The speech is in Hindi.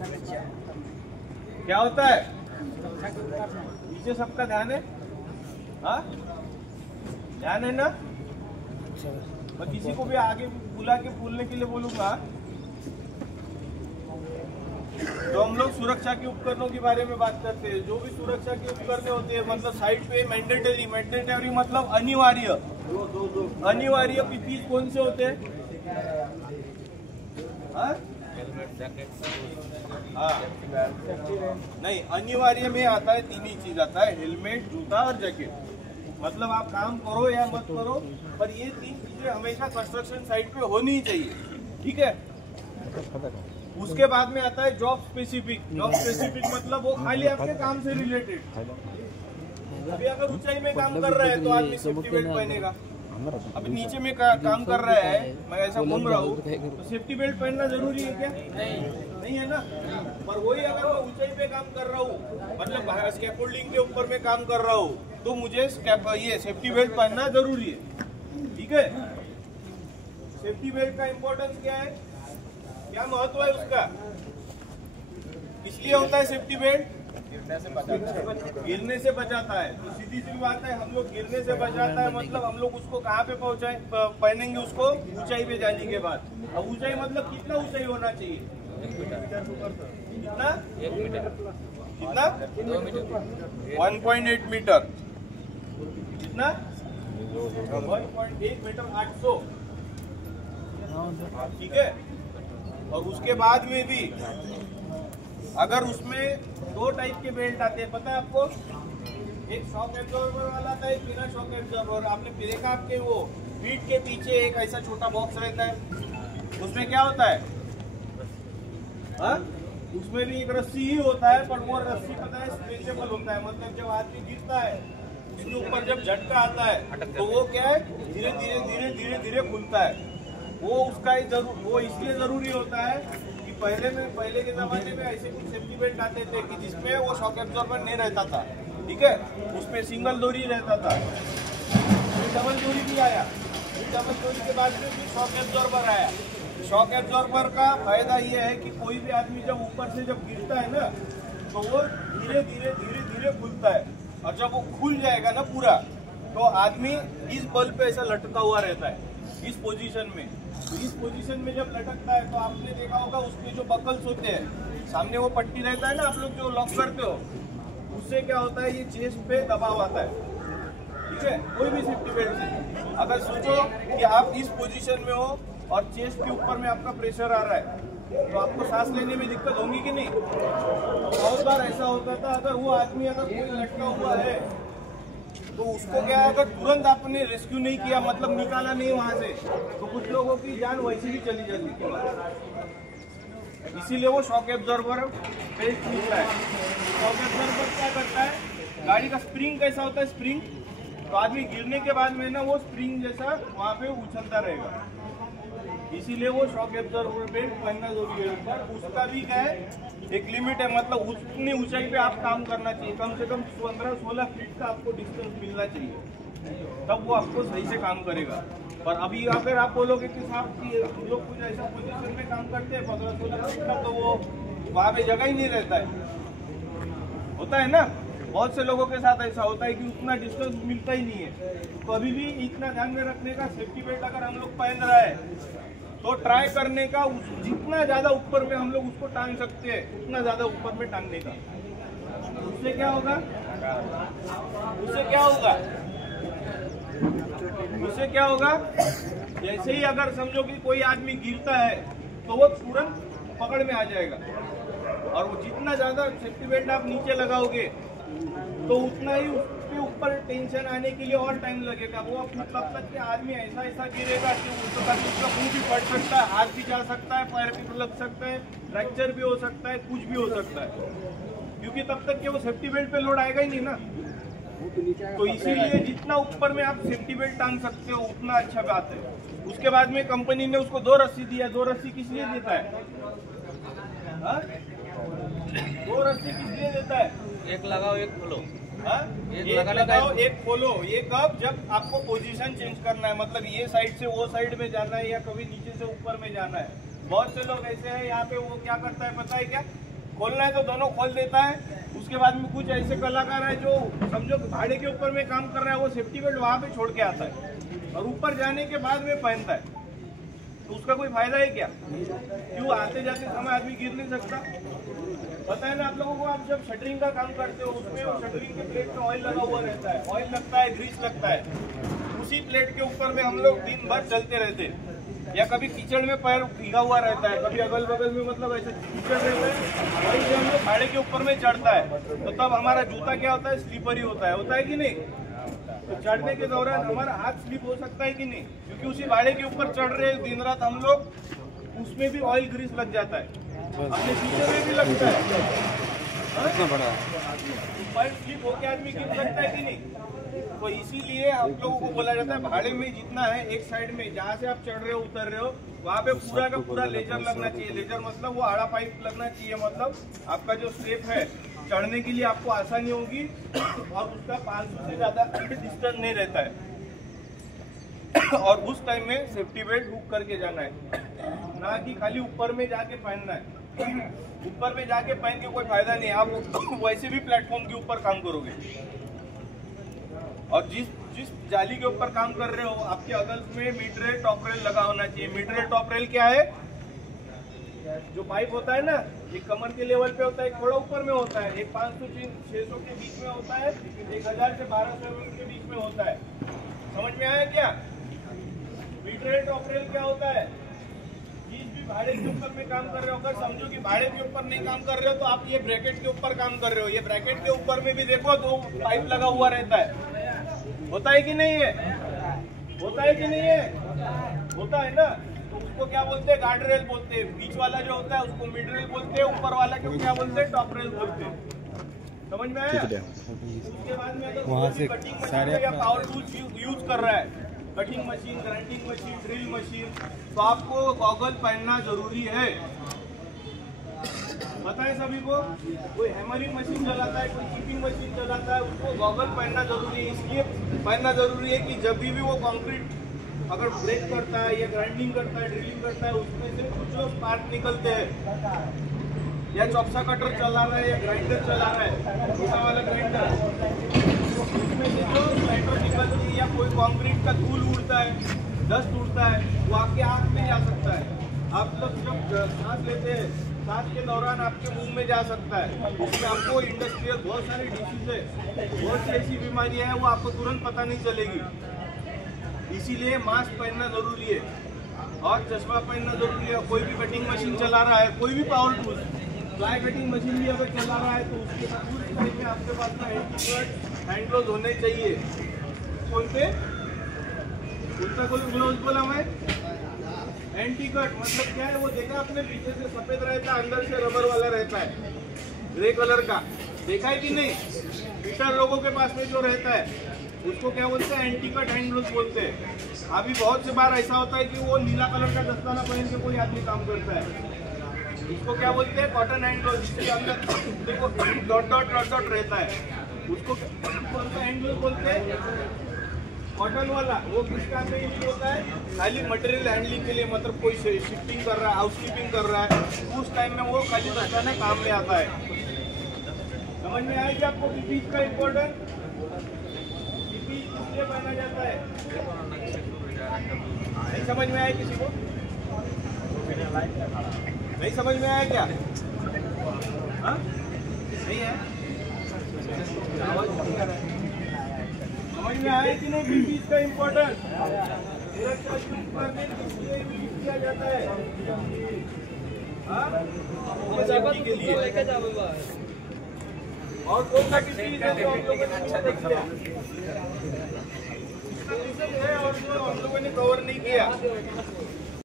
क्या होता है? नीचे सबका ध्यान है? हाँ, ध्यान है ना? मैं किसी को भी आगे बुला के बोलने के लिए बोलूंगा। तो हम लोग सुरक्षा के उपकरणों के बारे में बात करते हैं। जो भी सुरक्षा के उपकरण होते हैं, मतलब साइड पे मैंडेटरी मतलब अनिवार्य पीपीई कौन से होते हैं? हाँ, नहीं, अनिवार्य में आता है तीन ही चीज आता है, हेलमेट, जूता और जैकेट। मतलब आप काम करो या मत करो, पर ये तीन चीजें हमेशा कंस्ट्रक्शन साइट पे होनी ही चाहिए, ठीक है? उसके बाद में आता है जॉब स्पेसिफिक। जॉब स्पेसिफिक मतलब वो खाली आपके काम से रिलेटेड। अभी अगर ऊंचाई में काम कर रहा है तो आदमी सेफ्टी बेल्ट पहनेगा। अभी नीचे में काम कर रहा है, मैं ऐसा घूम रहा हूँ, तो सेफ्टी बेल्ट पहनना जरूरी है क्या? नहीं है ना। पर वही अगर मैं ऊंचाई पे काम कर रहा हूँ, मतलब स्कैफोल्डिंग के ऊपर में काम कर रहा हूँ, तो मुझे ये सेफ्टी बेल्ट पहनना जरूरी है, ठीक है? सेफ्टी बेल्ट का इम्पोर्टेंस क्या है, क्या महत्व है उसका? इसलिए होता है सेफ्टी बेल्ट, गिरने से बचाता है। तो सीधी सी बात है, हम लोग गिरने से बचाता है, मतलब हम लोग उसको कहाँ पे पहनेंगे? उसको ऊंचाई पे जाने के बाद। अब ऊंचाई मतलब कितना ऊंचाई होना चाहिए? कितना? 1 मीटर। कितना? 1.8 मीटर। कितना? 1.1 मीटर 800, ठीक है? और उसके बाद में भी अगर उसमें दो टाइप के बेल्ट आते हैं, पता है आपको? एक शॉक एब्जॉर्बर वाला आता है, एक बिना शॉक एब्जॉर्बर। आपने देखा आपके वो पीठ के पीछे एक ऐसा छोटा बॉक्स रहता है, उसमें क्या होता है? हाँ? उसमें भी एक रस्सी ही होता है, पर वो रस्सी पता है स्ट्रेचेबल होता है। मतलब जब आदमी गिरता है, उसके ऊपर जब झटका आता है, तो वो क्या है, धीरे धीरे धीरे धीरे धीरे खुलता है। वो उसका वो इसलिए जरूरी होता है कि पहले के जमाने में ऐसे कुछ सेफ्टी बेल्ट आते थे कि जिसमें वो शॉक एब्जॉर्बर नहीं रहता था, ठीक है? उसमें सिंगल डोरी रहता था, डबल डोरी भी आया, डबल डोरी के बाद में फिर शॉक एब्जॉर्बर आया। शॉक एब्जॉर्बर का फायदा ये है कि कोई भी आदमी जब ऊपर से जब गिरता है ना, तो वो धीरे धीरे धीरे धीरे खुलता है, और जब वो खुल जाएगा ना पूरा, तो आदमी इस बल पे ऐसा लटका हुआ रहता है, इस पोजीशन में। तो इस पोजीशन में जब लटकता है, तो आपने देखा होगा उसके जो बकल्स होते हैं, सामने वो पट्टी रहता है ना, आप लोग जो लॉक करते हो, उससे क्या होता है, ये चेस्ट पे दबाव आता है, ठीक है? कोई भी सेफ्टी बेल्ट से अगर सोचो कि आप इस पोजीशन में हो और चेस्ट के ऊपर में आपका प्रेशर आ रहा है, तो आपको सांस लेने में दिक्कत होगी कि नहीं? बहुत बार ऐसा होता था, अगर वो आदमी अगर कोई लटका हुआ है, तो उसको क्या है, अगर तुरंत आपने रेस्क्यू नहीं किया, मतलब निकाला नहीं वहां से, तो कुछ लोगों की जान वैसे ही चली जाती थी। इसीलिए वो शॉक एब्जॉर्बर बेल्ट निकला है। शॉक एब्जॉर्बर क्या करता है, गाड़ी का स्प्रिंग कैसा होता है, स्प्रिंग, तो आदमी गिरने के बाद में ना वो स्प्रिंग जैसा वहां पे उछलता रहेगा, इसीलिए वो शॉक एब्जॉर्बर बेल्ट पहनना जरूरी है। पर उसका भी क्या है, एक लिमिट है, मतलब उतनी ऊंचाई पे आप काम करना चाहिए, कम से कम 15-16 फीट का आपको डिस्टेंस मिलना चाहिए, तब वो आपको सही से काम करेगा। पर अभी अगर आप बोलोगे कि साहब कि हम लोग कुछ ऐसा पोजीशन में काम करते हैं 15-16 फीट का, तो वो वहाँ पे जगह ही नहीं रहता है, होता है ना? बहुत से लोगों के साथ ऐसा होता है कि उतना डिस्टेंस मिलता ही नहीं है। तो अभी भी इतना ध्यान में रखने का, सेफ्टी बेल्ट अगर हम लोग पहन रहा है, तो ट्राई करने का जितना ज्यादा ऊपर में हम लोग उसको टांग सकते हैं, उतना ज्यादा ऊपर में टांगने का। उससे क्या होगा, उससे क्या होगा, उससे क्या होगा, जैसे ही अगर समझो कि कोई आदमी गिरता है, तो वो तुरंत पकड़ में आ जाएगा। और वो जितना ज्यादा सेफ्टी बेल्ट आप नीचे लगाओगे, तो उतना ही उसके ऊपर टेंशन आने के लिए और टाइम लगेगा। वो मतलब तक कि आदमी ऐसा ऐसा गिरेगा कि उसका मुंह भी फट सकता है, हाथ भी जा सकता है, पैर भी लग सकता है, फ्रैक्चर भी हो सकता है, कुछ भी हो सकता है, क्योंकि तब तक कि वो सेफ्टी बेल्ट पे लोड आएगा ही नहीं ना। तो इसीलिए जितना ऊपर में आप सेफ्टी बेल्ट टांग सकते हो उतना अच्छा बात है। उसके बाद में कंपनी ने उसको 2 रस्सी दिया। 2 रस्सी किस लिए देता है? 2 रस्सी किस लिए देता है? एक लगाओ एक खोलो। एक लगाओ एक खोलो। ये कब, जब आपको पोजीशन चेंज करना है, मतलब ये साइड से वो साइड में जाना है या कभी नीचे से ऊपर में जाना है। बहुत से लोग ऐसे हैं यहाँ पे, वो क्या करता है पता है क्या, खोलना है तो दोनों खोल देता है। उसके बाद में कुछ ऐसे कलाकार है जो समझो भाड़े के ऊपर में काम कर रहा है, वो सेफ्टी बेल्ट वहां पे छोड़ के आता है और ऊपर जाने के बाद में पहनता है, तो उसका कोई फायदा है क्या? क्यों आते जाते समय आदमी गिर नहीं सकता? पता है ना आप लोगों को, आप जब शटरिंग का काम करते हो उसमें वो शटरिंग के प्लेट में ऑयल लगा हुआ रहता है, ऑयल लगता है, ग्रीस लगता है, उसी प्लेट के ऊपर में हम लोग दिन भर चलते रहते हैं। या कभी कीचड़ में पैर भीगा हुआ रहता है, कभी अगल बगल में मतलब ऐसे कीचड़ रहता है, वही से हम लोग भाड़े के ऊपर में चढ़ता है तो तब हमारा जूता क्या होता है, स्लीपरी होता है कि नहीं? तो चढ़ने के दौरान हमारा हाथ स्लिप हो सकता है कि नहीं? क्योंकि उसी भाड़े के ऊपर चढ़ रहे दिन रात हम लोग, उसमें भी ऑयल ग्रीस लग जाता है, अपने शीशे में भी लगता है, पैर स्लिप होके आदमी गिर सकता है कि नहीं? तो इसीलिए आप लोगों को बोला जाता है भाड़े में जितना है एक साइड में जहाँ से आप चढ़ रहे हो उतर रहे हो वहाँ पे पूरा का पूरा लेजर लगना चाहिए। लेजर मतलब वो आड़ा पाइप लगना चाहिए, मतलब आपका जो स्टेप है चढ़ने के लिए आपको आसानी होगी और उसका 500 से ज्यादा डिस्टेंस नहीं रहता है। और उस टाइम में सेफ्टी बेल्ट हुक करके जाना है, ना कि खाली ऊपर में जाके पहनना है। ऊपर में जाके पहन के कोई फायदा नहीं, आप वैसे भी प्लेटफॉर्म के ऊपर काम करोगे। और जिस जाली के ऊपर काम कर रहे हो आपके अगल में मिड रेल टॉप रेल लगा होना चाहिए। मिड रेल टॉप रेल क्या है? जो पाइप होता है ना, एक कमर के लेवल पे होता है, एक थोड़ा ऊपर में होता है, एक 500 से 600 के बीच में होता है, 1000 से 1200 के बीच में होता है। समझ में आया क्या? मिड रेल टॉप रेल क्या होता है? जिस भी भाड़े के ऊपर में काम कर रहे हो, अगर समझो कि भाड़े के ऊपर नहीं काम कर रहे हो तो आप ये ब्रैकेट के ऊपर काम कर रहे हो, ये ब्रैकेट के ऊपर में भी देखो दो पाइप लगा हुआ रहता है, होता है कि नहीं है? होता है कि नहीं है? होता है ना। तो उसको क्या बोलते हैं? गार्ड रेल बोलते हैं। बीच वाला जो होता है उसको मिड रेल बोलते हैं, ऊपर वाला को क्या बोलते हैं? टॉप रेल बोलते हैं। समझ में आया? उसके बाद में अगर वहाँ से कटिंग मशीन या पावर टूल्स यूज कर रहा है, cutting machine, grinding machine, drill machine, तो आपको गॉगल पहनना जरूरी है। पता है सभी को? कोई हैमरिंग मशीन चलाता है, कोई कीपिंग मशीन चलाता है, उसको गॉगल पहनना जरूरी है। इसलिए पहनना जरूरी है कि जब भी वो कंक्रीट अगर ब्रेक करता है या ग्राइंडिंग करता है, ड्रिलिंग करता है, उसमें से कुछ जो स्पार्क निकलते हैं, या चॉप्सा कटर चला रहा है या ग्राइंडर चला रहा है, छोटा वाला ग्राइंडर, उसमें से जो स्पाइटर निकलती है या कोई कंक्रीट का धूल उड़ता है, डस्ट उड़ता है, वो आपके आँख में जा सकता है। आप लोग जब सांस लेते हैं, सांस के दौरान आपके मुंह में जा सकता है, उसमें आपको इंडस्ट्रियल बहुत सारी डिसीज है, बहुत सी ऐसी बीमारियां हैं वो आपको तुरंत पता नहीं चलेगी। इसीलिए मास्क पहनना जरूरी है और चश्मा पहनना जरूरी है। कोई भी कटिंग मशीन चला रहा है, कोई भी power tool, fly cutting machine भी अगर चला रहा है तो उसके साथ उस टाइम में आपके पास में हैंड ग्लोव्स होने चाहिए। कौन से? उनका ग्लोव्स बोला मैं? एंटी कट मतलब क्या है? वो देखा आपने, पीछे से सफेद रहता है, अंदर से रबर वाला रहता है, ग्रे कलर का, देखा है कि नहीं? फिटर लोगों के पास में जो रहता है उसको क्या बोलते हैं? एंटी कट हैंड ग्लोव्स बोलते हैं। अभी बहुत से बार ऐसा होता है कि वो नीला कलर का दस्ताना पहन के कोई आदमी काम करता है, उसको क्या बोलते हैं? Cotton hand gloves. जिसके अंदर देखो डॉट डॉट डॉट डॉट रहता है, उसको कौन सा हैंड ग्लोव्स बोलते हैं? कॉटन वाला। वो किस काम में यूज होता है? खाली मटेरियल हैंडलिंग के लिए, मतलब कोई शिफ्टिंग कर रहा है, हाउस कीपिंग कर रहा है, उस टाइम में वो खाली दस्ताना काम में आता है। समझ में आया कि आपको पीपी का इम्पोर्टेंट? पीपी इसलिए पहना जाता है। नहीं समझ में आया किसी को? नहीं समझ में आया क्या? हाँ? नहीं है? आवाज नहीं आ रहा है। समझ में आया कि नहीं? पीपी का इम्पोर्टेंट सुरक्षा करने इसलिए यूज किया जाता है, सेफ्टी के लिए। और कौन सा चीज है जो हम लोगों ने अच्छा देख लिया है और जो हम लोगों ने कवर नहीं किया?